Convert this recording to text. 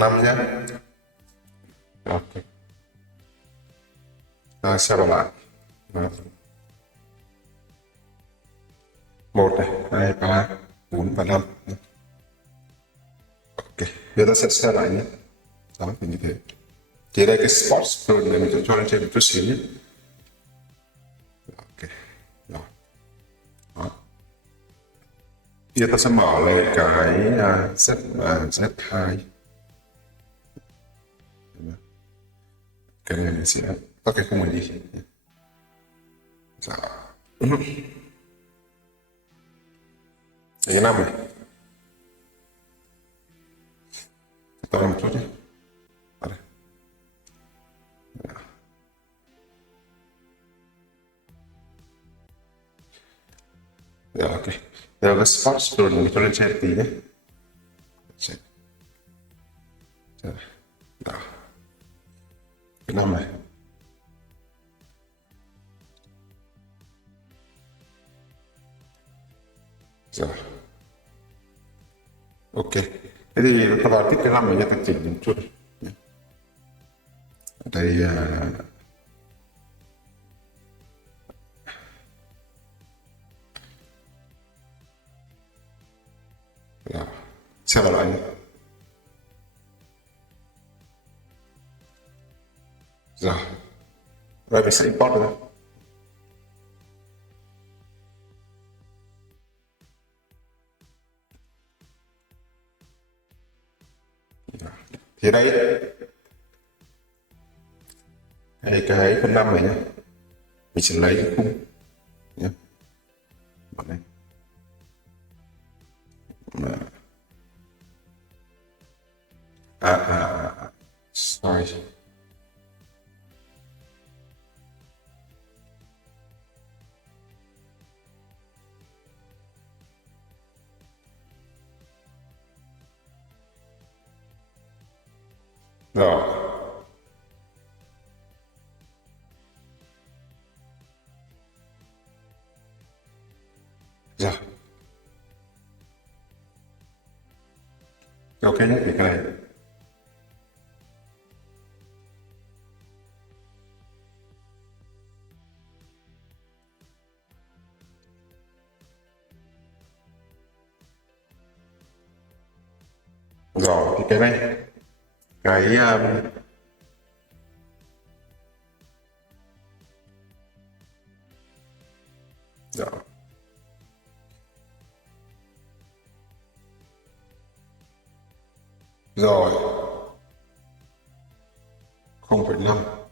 5 nhé. Ok. Rồi xem vào lại. Rồi. 1 này, 2, 3, 4 và 5. Ok, bây giờ ta sẽ xem lại nhé. Đó, thì như thế. Thì đây cái spot scroll này mình sẽ cho lên trên một chút xíu nhé. Ok, rồi. Đó. Bây giờ ta sẽ mở lên cái Z2. Cái này mình sẽ tắt cái khung này đi. Dạ. Cái 5 này. To một chút nhé. Ở đây. Dạ, ok. Giờ cái spot scroll mình cho lên trên tí nhé. Đó. Cái 5 này. Rồi. Ok. Thế thì ta vào tiếp cái 5 này, ta chỉnh một chút. Ở đây rồi. Xem vào lại nhé. Rồi. Rồi mình sẽ import nữa. Thì đây cái phần 5 này nhé, mình sẽ lấy cái khung nhé. Bật đây. Sorry. Rồi. Rồi. Ok nhé, thì cái này. Rồi, thì cái này. Cái rồi. Rồi. 0,5.